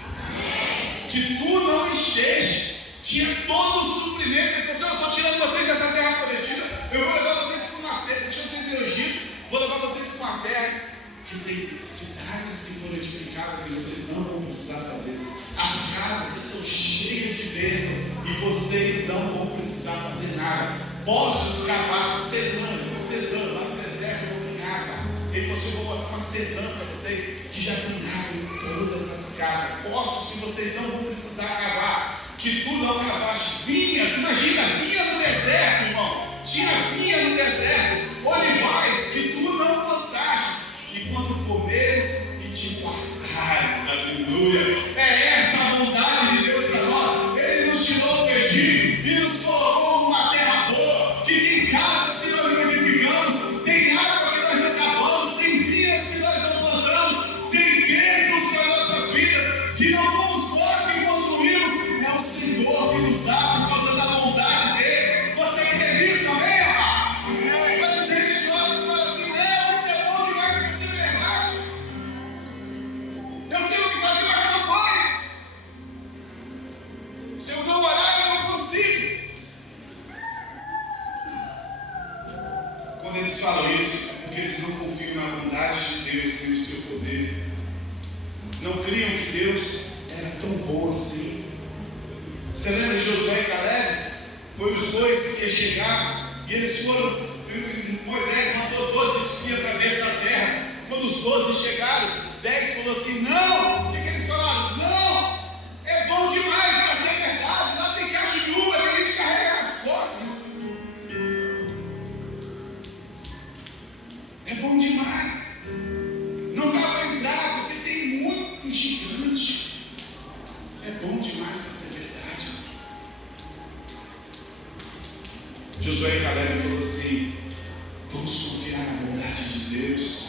Que tu não encheste, tinha todo o suprimento. Ele falou assim: eu estou tirando vocês dessa terra prometida, eu vou levar vocês para uma terra, deixa vocês ir ao Egito, vou levar vocês para uma terra que tem cidades que foram edificadas e vocês não vão precisar fazer. As casas estão cheias de bênção e vocês não vão precisar fazer nada. Poços cavados, Cezano, lá no deserto não tem água. Ele falou assim: eu vou botar uma Cezano para vocês que já tem água em todas as casas. Poços que vocês não vão precisar cavar. Que tudo ao cavaste, vinhas, imagina, vinha no deserto, irmão. Tinha vinha no deserto, olivais que tu não plantaste. E quando comeres e te fartares, aleluia. É essa a bondade de Deus para nós. Ele nos tirou do Egito e nos colocou numa terra boa, que tem casas que nós não edificamos, tem água que nós não cavamos, tem vinhas que nós não plantamos, tem bênçãos para nossas vidas, que não fomos nós que construímos, é o Senhor que nos dá por causa da bondade dele. Você entende isso, amém, amado? Mas os religiosos falam assim: não, isso é bom demais para ser verdade. Eu tenho que fazer uma campanha. Se eu não orar, eu não consigo. Quando eles falam isso, é porque eles não confiam na bondade de Deus e no seu poder. Não criam que Deus era tão bom assim. Você lembra de Josué e Caleb? Foi os dois que chegaram e eles foram. Moisés mandou 12 espias para ver essa terra. Quando os 12 chegaram, 10 falou assim: não. O que eles falaram? Não, é bom demais para ser verdade. Lá tem caixa de uva que a gente carrega nas costas. É bom demais. Não dá para entrar porque tem muito gigante. É bom demais para ser verdade. Josué e Caleb falou assim: vamos confiar na bondade de Deus.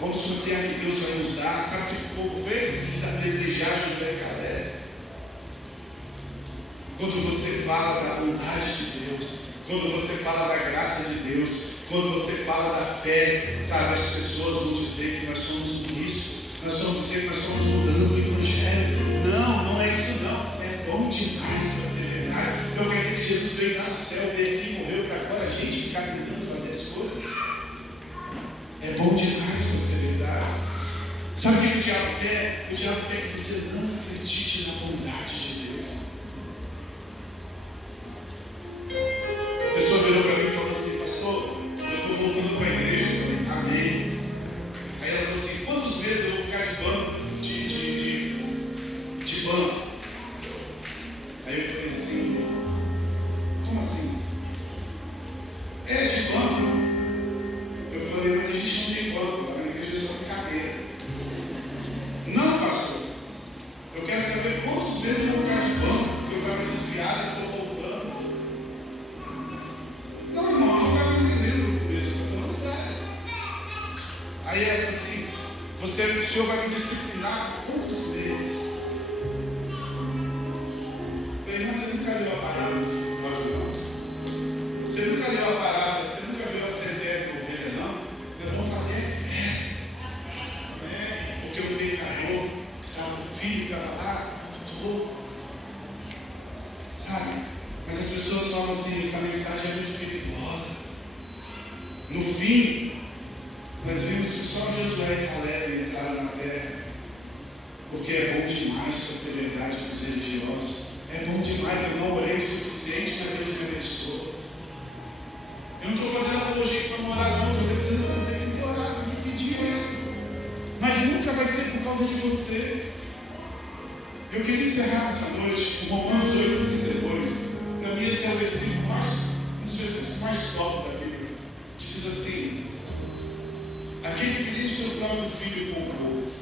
Vamos confiar que Deus vai nos dar. Sabe o que o povo fez? Quis apedrejar Josué e Caleb. Quando você fala da bondade de Deus, quando você fala da graça de Deus, quando você fala da fé, sabe, as pessoas vão dizer que nós somos um risco. Nós vamos dizer que nós estamos mudando o Evangelho. Não, não é isso não. É bom demais para ser verdade. Então quer dizer que Jesus veio lá do céu, veio aqui e morreu para agora a gente ficar tentando fazer as coisas. É bom demais para ser verdade. Sabe o que o diabo quer? O diabo quer que você não acredite na bondade de Deus. A pessoa virou para mim e falou assim: pastor, eu estou voltando para a igreja. Eu falei: amém. Aí ela falou assim: quantos meses eu vou ficar de banco? De banco? Aí eu falei assim: como assim? É, de banco. Eu falei: mas a gente não tem banco, na igreja só tem cadeira. Não, pastor. Eu quero saber quantos meses eu vou ficar de banco, porque eu estava desviado e estou voltando. Não, irmão, eu não estava entendendo por isso, eu estou falando sério. Aí ela falou assim: o senhor vai me disciplinar por quantos meses? Eu falei: mas você nunca leu a parada? Pode não. Você nunca leu a parada? Você nunca viu a centésima ovelha, não? Nós vamos fazer festa. Porque o pecador estava com o filho, estava lá, todo. Sabe? Mas as pessoas falam assim: essa mensagem é muito perigosa. No fim, nós vimos que só Josué e Caleb entraram na terra, porque é bom demais para ser verdade para os religiosos. É bom demais, eu não orei o suficiente para Deus me abençoar. Eu não estou fazendo apologia para morar, não. Estou dizendo para você que tem que orar, tem que pedir mesmo. Mas nunca vai ser por causa de você. Eu queria encerrar essa noite com Romanos 8:32. Para mim esse é o versículo um dos versículos mais top da Bíblia, que diz assim: aquele que tem o seu próprio filho poupou.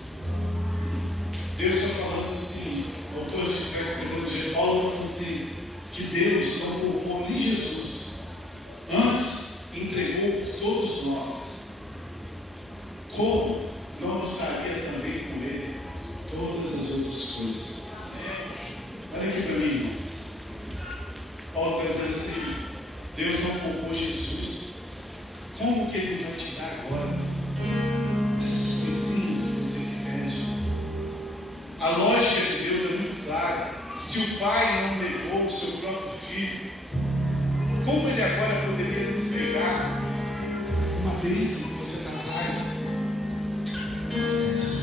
Deus está falando assim, o autor de está escrevendo de Paulo falando assim, que Deus não poupou nem Jesus, antes entregou por todos nós. Como não nos daria também com ele todas as outras coisas? Olha aqui para mim, irmão. Paulo está dizendo assim: Deus não poupou Jesus. Como que ele vai te dar agora essas coisinhas que você pede? A lógica de Deus é muito clara. Se o Pai não negou o seu próprio Filho, como Ele agora poderia nos negar uma bênção que você está atrás.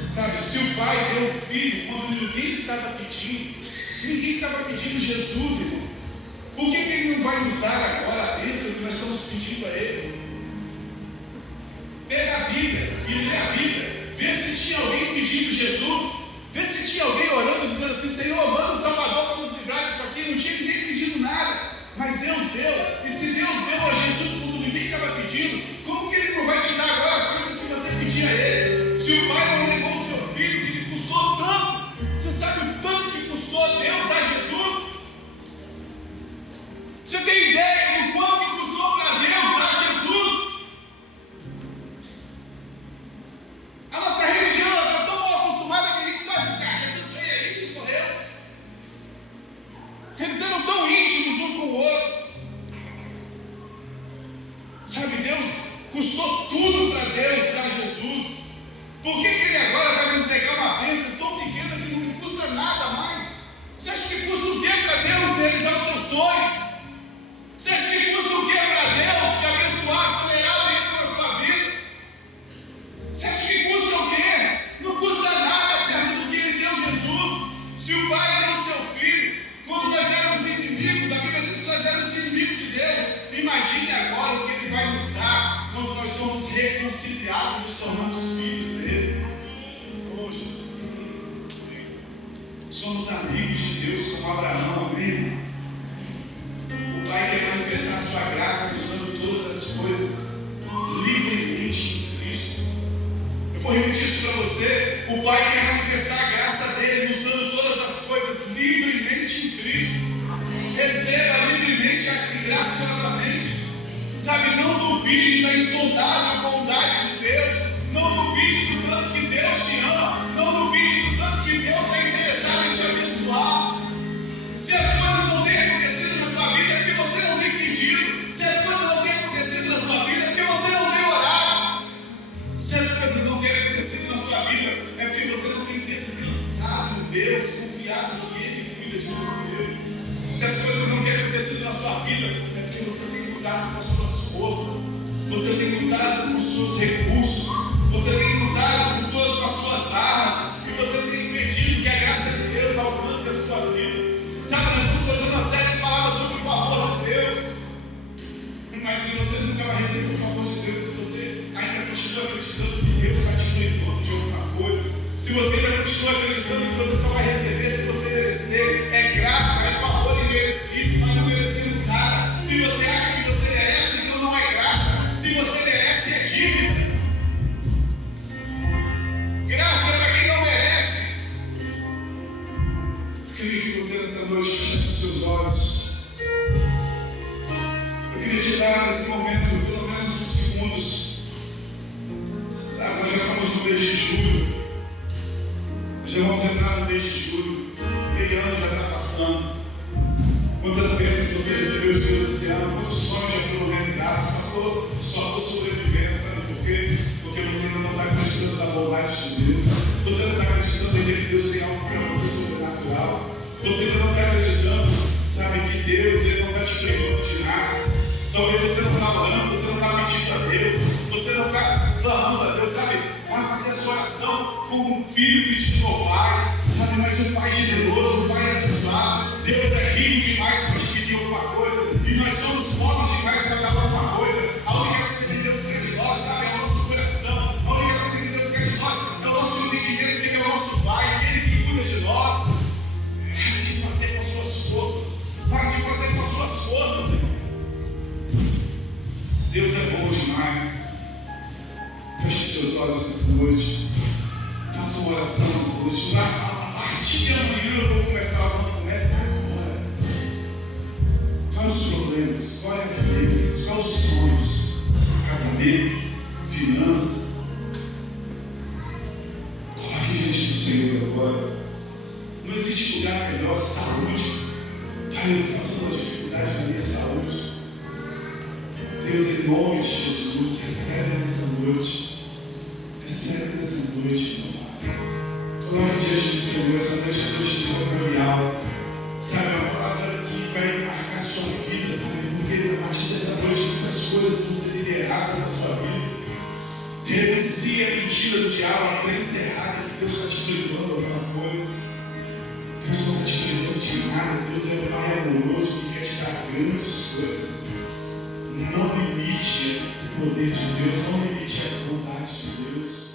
Sabe, se o Pai deu o Filho quando ninguém estava pedindo Jesus, irmão, por que Ele não vai nos dar agora a bênção que nós estamos pedindo a Ele? Pega a Bíblia e lê a Bíblia, vê se tinha alguém pedindo Jesus, vê se tinha alguém orando, dizendo assim: Senhor, manda o Salvador para nos livrar disso aqui. Não tinha ninguém pedindo nada, mas Deus deu. E se Deus deu a Jesus quando ninguém estava pedindo, como que Ele não vai te dar agora as coisas que você pedia a Ele? Se o Pai não negou o seu Filho, que lhe custou tanto, você sabe o tanto que custou a Deus dar Jesus? Você tem ideia do quanto que custou para Deus dar Jesus? A nossa religião está tão mal acostumada que a gente só diz: Jesus veio aí e morreu. Eles eram tão íntimos um com o outro. Sabe, Deus custou tudo para Deus dar Jesus. Por que Ele agora vai nos negar uma bênção tão pequena que não custa nada mais? Você acha que custa o quê para Deus realizar o seu sonho? Você acha que custa o quê para Deus te abençoar, acelerar a bênção na sua vida? Você acha que custa o quê? Não custa nada perto do que Ele deu Jesus. Se o Pai deu o seu Filho, quando nós éramos inimigos, a Bíblia diz que nós éramos inimigos de Deus. Imagine agora o que Ele vai nos dar quando nós somos reconciliados, nos tornamos filhos dele. Oh, Jesus. Somos amigos de Deus como Abraão, amém? O Pai quer manifestar a sua graça nos dando todas as coisas livremente em Cristo. Eu vou repetir isso para você. O Pai quer manifestar a graça dele nos dando todas as coisas livremente em Cristo. Receba livremente e graciosamente. Sabe, não duvide da insondável bondade de Deus. Não duvide do tanto que Deus te ama. Não duvide do tanto que Deus está interessado em te abençoar. Se as coisas não têm acontecido na sua vida, é porque você não tem pedido. Se as coisas não têm acontecido na sua vida, é porque você não tem orado. Se as coisas não têm acontecido na sua vida, é porque você não tem descansado em Deus, confiado que Ele cuida de você. Se as coisas não têm acontecido na sua vida, é porque você tem lutado com as suas forças, você tem lutado com os seus recursos, você tem lutado com todas as suas armas, e você tem impedido que a graça de Deus alcance a sua vida. Sabe, nós estamos fazendo uma série de palavras sobre o favor de Deus, mas se você nunca vai receber o favor de Deus, se você ainda continua acreditando que Deus está te levando de alguma coisa, se você ainda continua acreditando que você só vai receber se você merecer, é graça, é favor imerecido, nós não merecemos nada. Se você acha que você merece, então não é graça. Se você merece, é dívida. Graça é para quem não merece. Eu queria que você nessa noite fechasse os seus olhos. Eu queria te dar nesse momento pelo menos uns segundos. Sabe, nós já estamos no mês de julho. Nós já vamos entrar no mês de julho. Meio ano já está passando. Quantas bênçãos você recebeu de Deus esse ano? Quantos sonhos já foram realizados? Pastor, só estou sobrevivendo, sabe por quê? Porque você ainda não está acreditando na bondade de Deus. Você não está acreditando ainda que Deus tem algo para você sobrenatural. Você ainda não está acreditando, sabe, que Deus ele não está te privando de nada. Talvez você não está orando, você não está pedindo a Deus, você não está clamando a Deus, sabe? Vai fazer a sua oração como um filho pedindo ao Pai, sabe? Mas um Pai generoso, um Pai abençoado. Deus é rico demais para te pedir alguma coisa, e nós somos pobres demais para dar alguma coisa. A única coisa que Deus quer de nós, sabe, é o nosso coração. A única coisa que Deus quer de nós é o nosso entendimento que Ele é o nosso Pai, Ele que cuida de nós. Pare de fazer com as suas forças, pare de fazer com as suas forças, irmão. Deus é bom demais. Feche os seus olhos nessa noite. Faça uma oração nessa noite. A partir de amanhã eu vou começar, começa agora. Quais os problemas? Quais as bênçãos? Quais os sonhos? Casamento, finanças. Coloque diante do Senhor agora. Não existe lugar melhor. Saúde. Pai, eu estou passando uma dificuldade na minha saúde. Deus, em nome de Jesus, recebe nessa noite. Recebe nessa noite, meu Pai. Coloque diante do Senhor, essa noite é noite memorial. Sabe, uma palavra que vai marcar a sua vida, sabe? Porque a partir dessa noite muitas coisas vão ser liberadas na sua vida. siga a mentira do diabo, a crença errada que Deus está te privando de alguma coisa. Deus não está te privando de nada. Deus é um Pai amoroso que quer te dar grandes coisas. Não limite o poder de Deus, não limite a vontade de Deus.